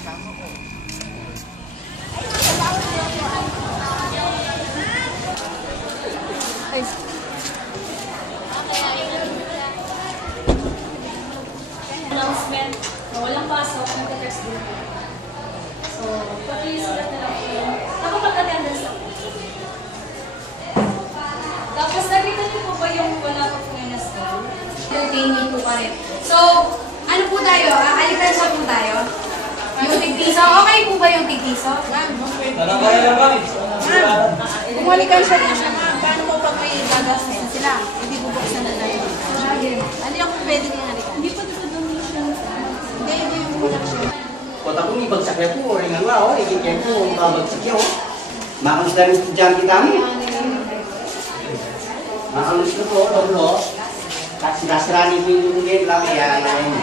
Announcement na walang pasok, nagka-test din po. So, pag-please ulit na lang po. Nakapag-attendance lang po. Tapos, nakita niyo po ba yung wala pa po ngayon na school? Entertaining po pa rin. So, ano po tayo? Alikansya po tayo? Yung tigpiso? Okay po ba yung tigpiso? Tanong kaya lang kami. Kung alikansya na siya, ma'am, paano mo pag may gagastos na sila? Hindi bubuksan na natin. Ano yung pwede niya alikansya? Hindi pa dito donation. Hindi yung kulang siya. Kung ako may bagsak na po, rin nga, ikikip po, babagsak niya, Makamus na rin estudyante kami. Makamus na po, doblo. At sinasirani po yung game lang, kaya yun.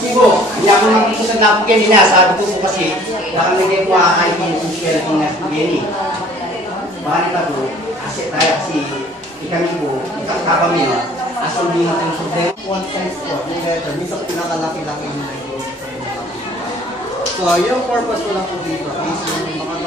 Sigo, hindi ako nakipusan na po kanina, sabi ko po kasi, baka may kayo po kakaitin yung share kong nasa Jenny. Baka nita po, kasi tayo kasi, ikami po, kami, asal din natin sa demo. One size po, yung letter, minsan pinakalaki-laki yung letter. So, yung purpose ko lang po dito is yung mga